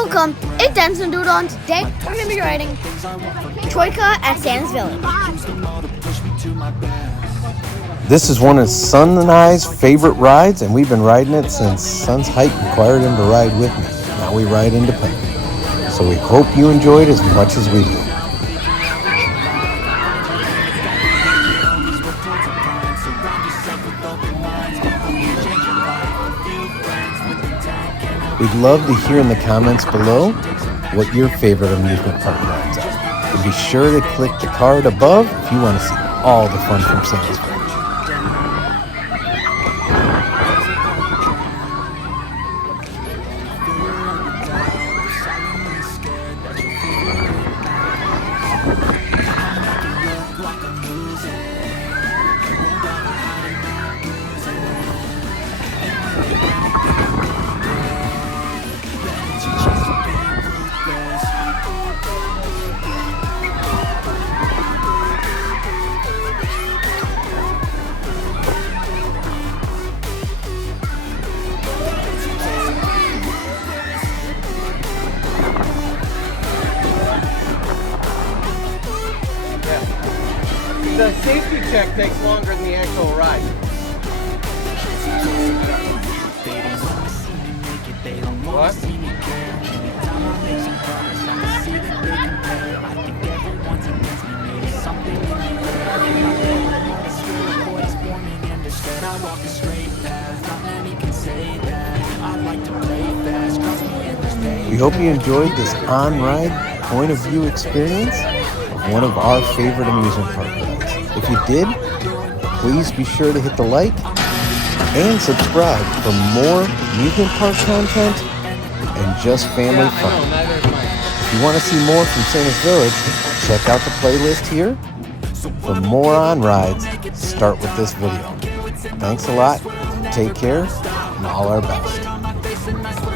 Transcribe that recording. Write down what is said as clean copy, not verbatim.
Welcome, it's Denson Doodle, and today we're going to be riding Troika at Santa's Village. This is one of Son and I's favorite rides, and we've been riding it since Son's height required him to ride with me. Now we ride independently. So we hope you enjoy it as much as we do. We'd love to hear in the comments below what your favorite amusement park rides are. And be sure to click the card above if you want to see all the fun from Santa's Village. The safety check takes longer than the actual ride. What? We hope you enjoyed this on-ride point of view experience of one of our favorite amusement park rides. If you did, please be sure to hit the like and subscribe for more amusement park content and just family fun. If you want to see more from Santa's Village, check out the playlist here. For more on rides, start with this video. Thanks a lot, take care, and all our best.